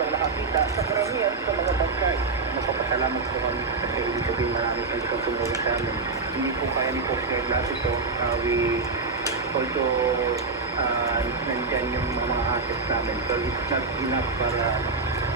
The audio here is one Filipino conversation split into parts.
ang nakakita sa karamihan sa mga bangkay. Magpapasalamat po kami kasi ibig sabihin marami kayo sa tumulong sa amin. Hindi po kaya ni Coach lahat ito. Although nandyan yung mga assets namin. So it's not enough para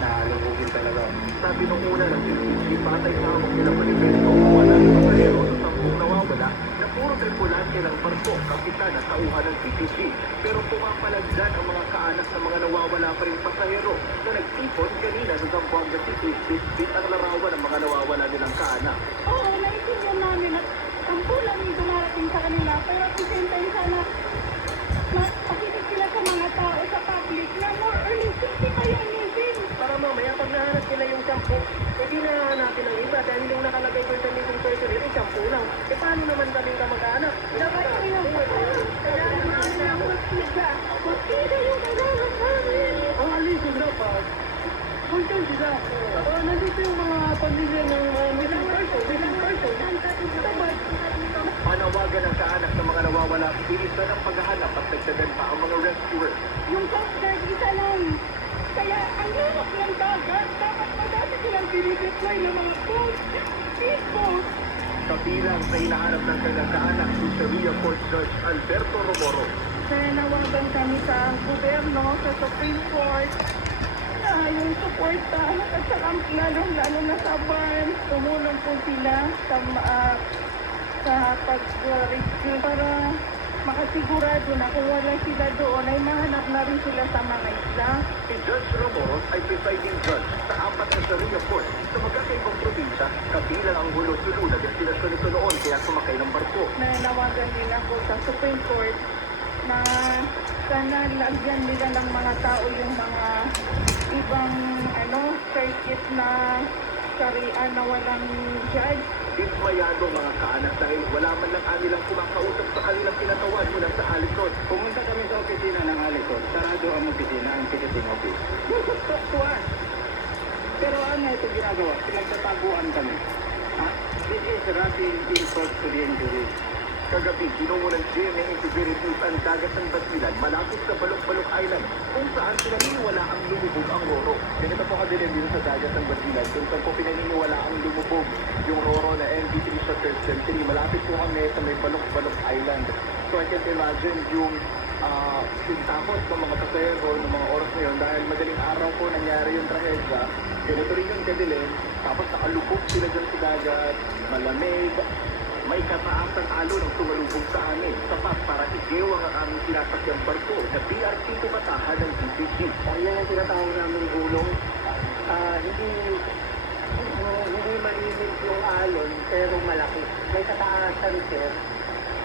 nalugugin talaga. Sabi nung una ng PCG, patay sa hamog nila manifesto, wala rin pasahero sa 10 nawawala na puro tripulante ng barko, kapitan at tauhan ng PCG. Pero pumapalag dyan ang mga kaanak ng mga nawawala pa rin pasahero na nagtipon kanina sa Zamboanga City. Bit ang larawan ng mga nawawala nilang kaanak. Oo, naiintindihan namin at ang kulang yung dumarating sa kanila. Pero at the same time, sana makinig sila sa mga tao, sa public, na more early safety kayo amazing. Para mamaya pag nahanap nila yung shampoo, hindi na natin ang iba dahil yung nakalagay doon sa missing person nila, shampoo lang. E paano naman kaming kamag-anak? Dapat kayo, kailangan namin ang hostida. Hostida yung kailangan namin. Ang alisin dapat, puntan sila. Nandito yung mga pamilya ng missing person. Dapat panawagan ng kaanak ng mga nawawala, bilisan ang paghahanap at nagdagan pa ang mga rescuers. Yung Coast Guard, isa lang. Kaya ang hirap ng dagat, dapat madami silang dinideploy ng mga boats, speedboats. Kabilang sa hinahanap ng kanyang kaanak si Sharia Court Judge Alberto Romoro. Kaya nawagan kami sa gobyerno, sa Supreme Court, na yung suporta at saka lalo na sa BARM, tumulong po sila sa pag-rescue para makasigurado na kung wala sila doon ay mahanap na rin sila sa mga isla. Si Judge Romoro ay presiding judge sa 4 na Sharia Court sa magkakaibang probinsya, kabilang ang Hulo-Sulu na destinasyon nito noon kaya sumakay ng barko. Nananawagan din ako sa Supreme Court na sana lagyan nila ng mga tao yung mga ibang circuit na shariah na walang judge. Dismayado mga kaanak dahil wala man lang anilang kumakausap sa kanilang tinatawag mula sa Alison. Pumunta kami sa opisina ng Alison. Sarado ang opisina, ang ticketing office. Talk to us. Pero ano ito ginagawa? Pinagtataguan kami. Ha? This is rushing insult to the injury. Kagabi, kinuha ng GMA Integrated News ang dagat ng Basilan malapit sa Balok-Balok Island kung saan pinaniniwala ang lumubog ang Roro. Ganito po kadilim dito sa dagat ng Basilan kung saan po pinaniniwala ang lumubog yung Roro na MV3 sa 3rd century. Malapit po kami sa may Balok-Balok Island. So I can imagine yung takot ng mga pasahero ng mga oras na yun dahil madaling araw po nangyari yung trahedya. Ganito rin yung kadilim, tapos nakalubog sila dyan sa dagat, malamig, may kataasan alo ng tumalubog sa amin. Sapat para igewang ang aming sinasakyang barko na BRT tumatahan ng DPG. Yan ang tinatawag namin gulong. Hindi mainit yung alon, pero malaki. May kataasan, sir.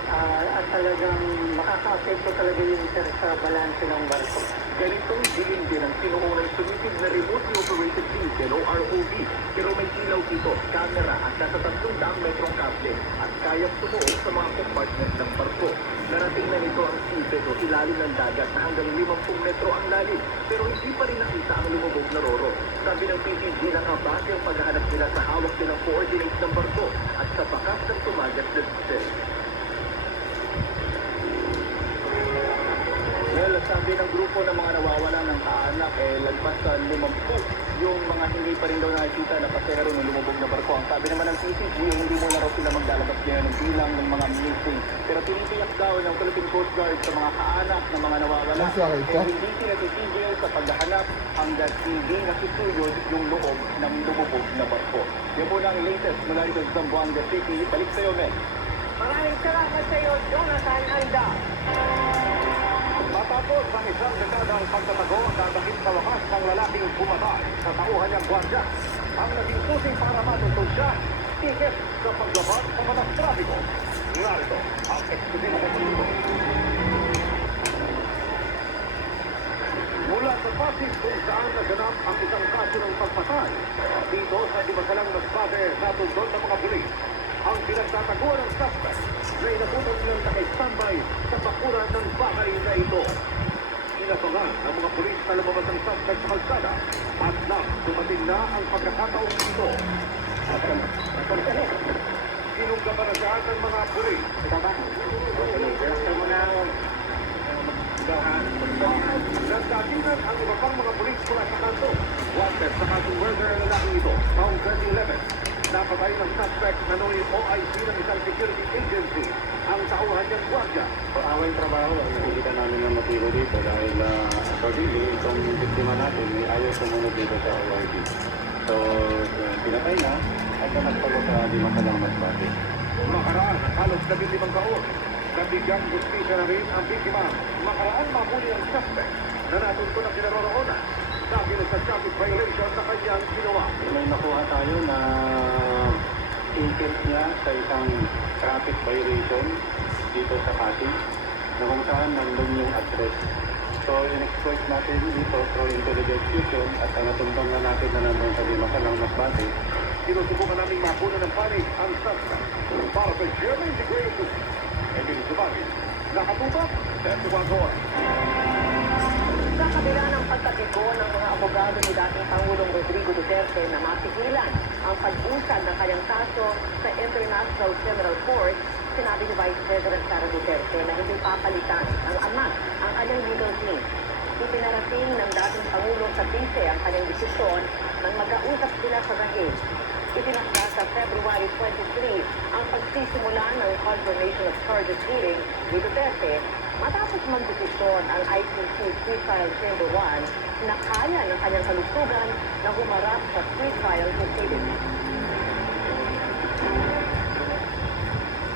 At talagang makaka-apekto talaga yung sir sa balanse ng barko. Ganitong dilim din ang sinuunang sumitid na remotely operated vehicle o ROV. Pero may ilaw dito, camera at nasa 300 metrong kable at kayang tumuo sa mga compartment ng barko. Narating na nito ang seabed o ilalim ng dagat na hanggang 50 metro ang lalim. Pero hindi pa rin nakita ang lumubog na Roro. Sabi ng PCG, nakabase ang paghahanap nila sa hawak nilang coordinates ng barko at sa bakas ng tumagat na diesel. Well, sabi ng grupo ng mga nawawala ng kaanak, lagpas sa 50 yung mga hindi pa rin daw nakikita na pasahero ng lumubog na barko. Ang sabi naman ng PCG, hindi mo na raw sila maglalabas ngayon ng bilang ng mga missing. Pero tinitiyak daw ng Philippine Coast Guard sa mga kaanak ng mga nawawala. Hindi sila titigil sa paghahanap hanggang hindi nakituyod yung loob ng lumubog na barko. Yan po ang latest mula rito sa Zamboanga City. Balik sa'yo, Men. Maraming salamat sa iyo, Jonathan Alda. Matapos ang isang dekadang pagtatago, dadakit sa wakas ng lalaking pumatay sa tauhan niyang gwardya. Ang naging susing para matuntun siya, tiket sa paglabas sa mga trapiko. Narito ang eksklusibong mula sa Pasig kung saan naganap ang isang kaso ng pagpatay. Dito sa Dimasalang Masbate sa tundon ng mga pulis. Ang pinagtataguan ng suspect na inabutan ng nakay-standby sa bakuran ng bahay na ito. Inabangan ng mga pulis na lumabas ng suspect sa kalsada at nang dumating na ang pagkakataong ito. Sinunggabarasaan ng mga pulis. Nagdatingan ang iba pang mga pulis mula sa kanto. pinapatay ng suspect na noong OIC ng isang security agency ang tauhan niyang gwardiya. Awal trabaho ang nakikita namin ng motibo dito dahil accordingly, itong biktima natin may ayaw sumunod dito sa ORD. So, pinatay na at nagpalo sa di makalang masbate. Makaraan at halos 15 taon. Nabigyang justisya na rin ang biktima. Makaraan mahuli ang suspect na natunto ng kinaroroonan dahil sa traffic violation na kanyang ginawa. May nakuha tayo na ticket niya sa isang traffic violation dito sa Pasig na kung saan nandun yung address. So, in-exploit natin dito through intelligence fusion at natuntong na natin na nandun sa di makalang masbate. Sinusubukan naming makuna ng panig ang suspect. Para sa German Integration, Emil Zubagi, nakatubak, Festival Goa. Sa kabila ng pagkatiko ng mga abogado ni dating Pangulong Rodrigo Duterte na mapigilan ang pag-usad ng kanyang kaso sa International Criminal Court, sinabi ni Vice President Sara Duterte na hindi papalitan ng ama ang kanyang legal team. Ipinarating ng dating Pangulo sa bise ang kanyang desisyon nang magkausap sila sa Rahil. Itinakda sa February 23 ang pagsisimula ng confirmation of charges hearing ni Duterte matapos magdesisyon ang ICC Pre-Trial Chamber 1 na kaya ng kanyang kalusugan na humarap sa pre-trial proceedings.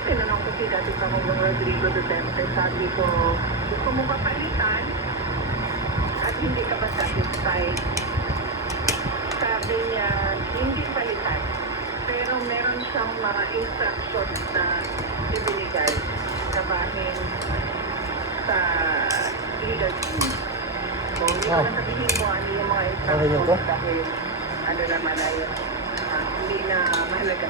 Tinanong ko si dating Pangulong Rodrigo Duterte, sabi ko, gusto mo ba palitan? At hindi ka ba satisfied? Sabi niya, hindi palitan. Pero meron siyang mga instructions na ibinigay na bahin sa legal team. So, hindi ko na sabihin mo ano yung mga instructions dahil ano naman ay hindi na mahalaga.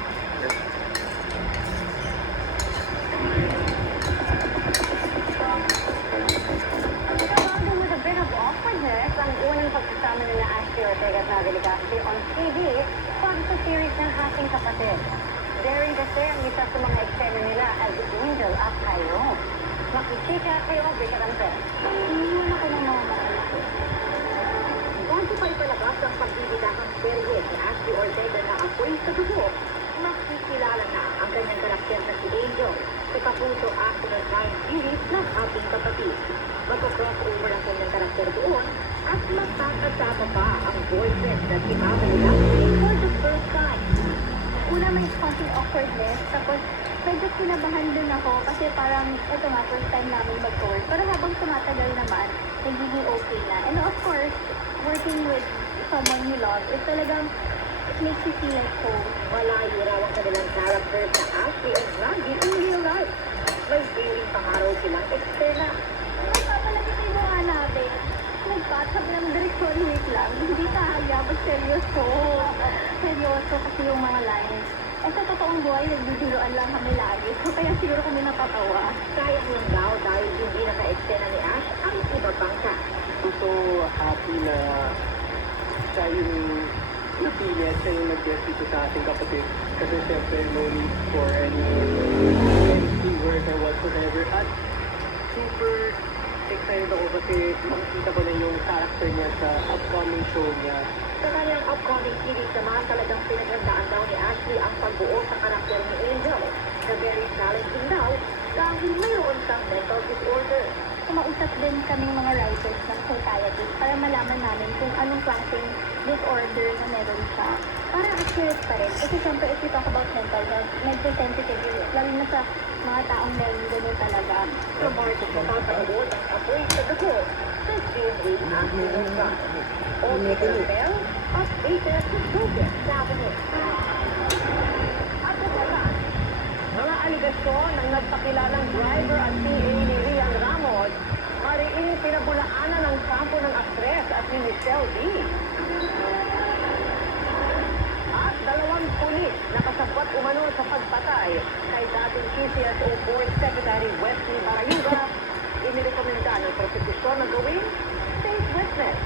Although with a bit of awkwardness, ang unang pagsasama nila Ashley Ortega at Nadia Legazpi on TV pag sa series ng Hating Kapatid. Daring kasi ang isa sa mga eksena nila as Angel at Cairo. Makichika kayo ang Bicarante. Iniwan ako ng mga makalaki. Bago pa ipalabas ang pagbibigakang serye ni Ashley Ortega na apoy sa dugo, makikilala na ang kanyang karakter na si Angel. Ipaputo after ng 9 series ng Hating Kapatid. Magko-crossover ang kanyang karakter doon at magkakasama pa ang boyfriend na si Mama Legazpi for the first time. Una may konting awkwardness, tapos medyo kinabahan din ako kasi parang ito nga, first time namin mag-work. Pero habang tumatagal naman, nagiging okay na. And of course, working with someone you love, it talagang it makes you feel like home. Malayo raw ang kanilang character na Ashley and Randy in real life. May feeling pangaraw silang eksena. Magpapalagay mo nga natin. Nagpatap ng direksyon, wait lang. Hindi tayo, but seryoso. Seryoso kasi yung mga lines. Eh sa totoong buhay, nagbibiruan lang kami lagi. So kaya siguro kami napatawa. Sayang lang daw dahil hindi naka-eksena ni Ash ang iba pang cast. So happy na siya yung napili at siya yung nag-guest dito sa ating kapatid. Kasi syempre no need for any keyword or whatsoever. At super excited ako kasi makikita ko na yung character niya sa upcoming show niya. Sa kanyang upcoming series naman, talagang pinaghandaan daw ni Ashley ang pagbuo sa karakter ni Angel. Na very challenging daw dahil mayroon siyang mental disorder. Kumausap din kami mga writers ng psychiatrist para malaman namin kung anong klaseng disorder na meron siya. Para accurate pa rin. Kasi syempre, if you talk about mental health, medyo sensitive yun. Lalo na sa mga taong meron ganun talaga. Sa March, matatagod ang apoy sa dugo sa GMA Accident Trial. O Miguel at Peter Suzuki Cabinet. At ito na, mga aligasyon ng nagpakilalang driver at PA ni Rian Ramos, mariing pinabulaanan ng kampo ng aktres at ni Michelle D. At dalawang pulis nakasabot umano sa pagpatay kay dating QCSO Board Secretary Wesley Barayuga, inirekomenda ng prosekusyon na gawing state witness.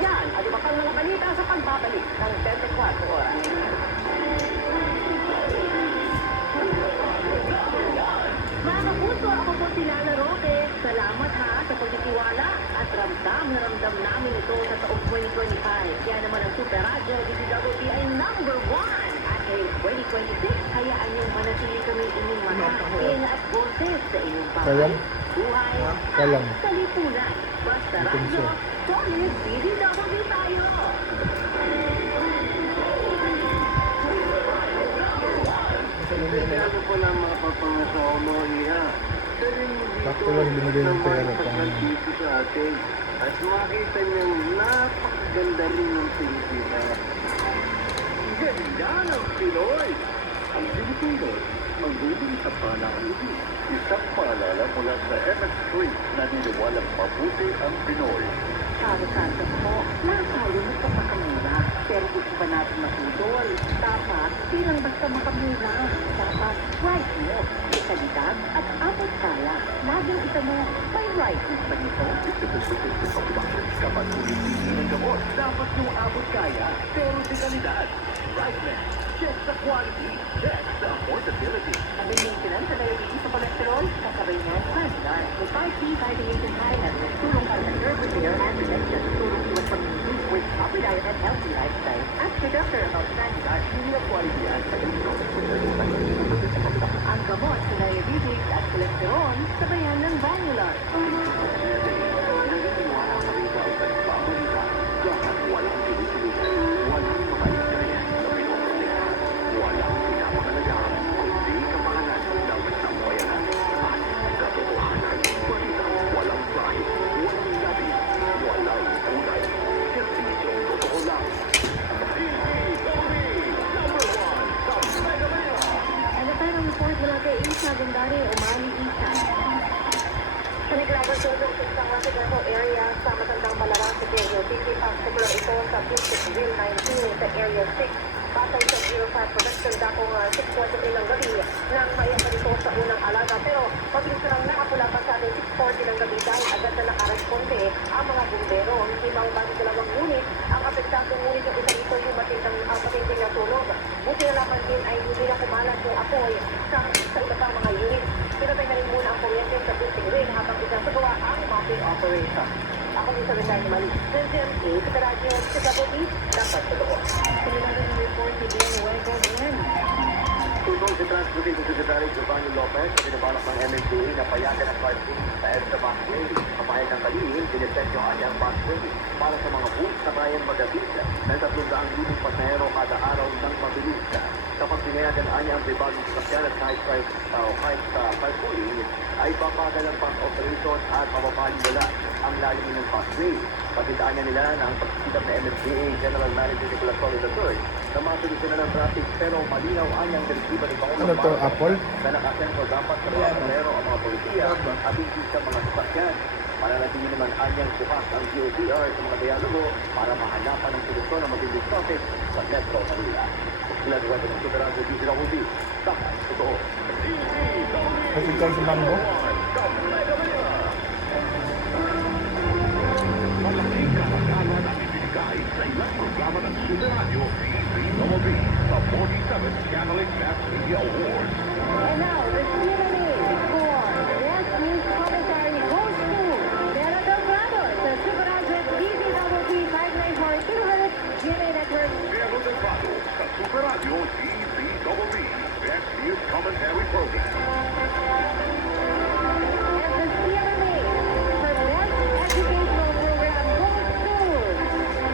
Yan at iba pang mga balita sa pagbabalik ng 24 oras. Mga kapuso, ako po si Lana Roque. Salamat ha sa pagtitiwala at ramdam na ramdam namin ito sa taong 2025. Kaya naman ang Super Radio, DPWP ay #1 at 2025. makakain at boses sa inyong bahay, Kalang? buhay, Kalang. at sa lipunan. Basta radyo, solid BDW tayo! Ano po lang mapapangasawa mo, Iha? Sabihin mo dito, Sakto lang binigay ng pera pang dito sa atin. At makita niyang napakaganda rin ng Pilipinas. Ganda ng Pinoy! Ang Pilipino, magiging sa panahon. Isang paalala mula sa MS3 na niniwalang mabuti ang Pinoy. Sabi-sabi po, nakakalimot sa makamura. Pero gusto pa natin matutol. Dapat, di lang basta makamura. Dapat, right mo, kalidad at abot kaya. Laging ito mo, may rightness ba nito? Kapag pumipili ng gamot, dapat yung abot kaya, pero di kalidad. Rightness. Check sa quality. Check sa affordability. Ang maintenance sa diabetes sa cholesterol, kasabay niya, Translar. May 5P vitamin highlight, tulong para sa nerve repair and prevention, tulong iwas pag-ibig with proper diet and healthy lifestyle. Ask your doctor about Translar. Hindi na quality yan. Ang gamot sa diabetes at cholesterol, sabayan ng Vangular. Naniniwala ka rin ba sa paborita? Dapat walang pinipilitan. Walang mga interes na pinoprotehan. Walang pinapakalagaan. Kundi kapangalan ng sambayanan. At katotohanan. Balita, walang bahid. Walang labi. Walang tunay. Serbisyong totoo lang. Number 1 sa Mega Manila. Ano tayo ng report mula kay Isa Gandari o Mali Isa? Sa Nicaragua Children's System Residential Area sa Matandang Malarang sa J.O. City, particular ito sa District 19 sa Area 6. Batay sa 05 production dakong 6:43 ng gabi nang maiyak ito sa unang alaga. Pero mabilis na lang nakapula pa sa atin 6:40 ng gabi dahil agad na nakaresponde ang mga bumbero. Hindi bang bang dalawang unit ang apektado, ngunit yung isa dito yung matinding na tulog. Buti na naman din ay hindi na kumalat yung apoy sa iba pang mga unit. Pinatay na rin muna ang kuryente sa building ring habang isasagawa ang mapping operation. Ako din sa Rizal Mali. Presidente, sa Karadyo, sa Gabuti, dapat totoo. Sinilagan ng report ni Glenn Huego Glenn. Tutong si Transportation Secretary Giovanni Lopez sa pinabalak ng MMDA na payagan ang parking sa EDSA busway. Kapahid ng kalihim, piniset yung kanyang busway para sa mga bus na kayang magabis ng 300,000 pasahero kada araw ng mabilis. Kapag pinayagan niya ang pribadong sasakyan at kahit sa carpooling, ay papagal ang bus operation at mapapaliwala ang lalim ng busway. Patitaan niya nila na ang pagsisikap na MMDA General Manager Nicolas Torre III na masolusyonan ng traffic pero malinaw ang direktiba ni Pangulong Ano to, Apple? na nakasenso dapat sa mga pasahero ang mga polisiya at hindi sa mga sasakyan. Mananatili naman anyang bukas ang DOTR sa mga dialogo para mahanapan ng solusyon ng mabilis traffic sa Metro Manila. Glad Weather ng Superanzo DZWB. Dapat totoo. Kasi ikaw sa bangko? Malaking kalagalan ang ibinigay sa ilang programa ng Superanzo DZWB sa 47th Channeling Mass Media Awards. And now, the Q&A for Best News Commentary goes to Vera Delgado, the Super Advent DZWB 594 Kilohertz GMA Network. Pero Delgado sa Superanzo DZWB Best News Commentary Program. And the CMA for Best Educational Program goes to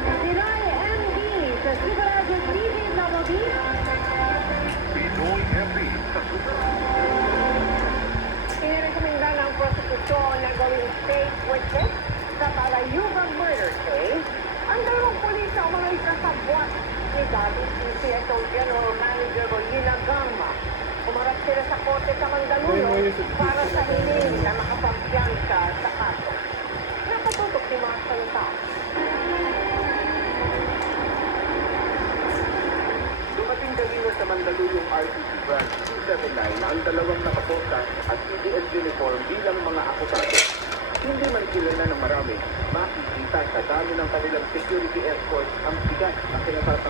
Sinay MD, the Super Advent DZWB. Pinoy MD sa Superanzo. Inirekomenda ng prosecution na gawing state witness sa Talayugang murder case ang dalawang pulis sa mga ikasabwat ni dating PCSO General Manager Rolina Gama. Umarap sila sa korte sa Mandaluyong para sa hiling na makapagpiyansa sa kaso. Nakatutok si mga salita. Dumating kanina sa Mandaluyong RTC Branch 279 na ang dalawang nakaposta at CDL uniform bilang mga akusado. Hindi man kilala ng marami, makikita sa dami ng kanilang security escort ang bigat na sinasasang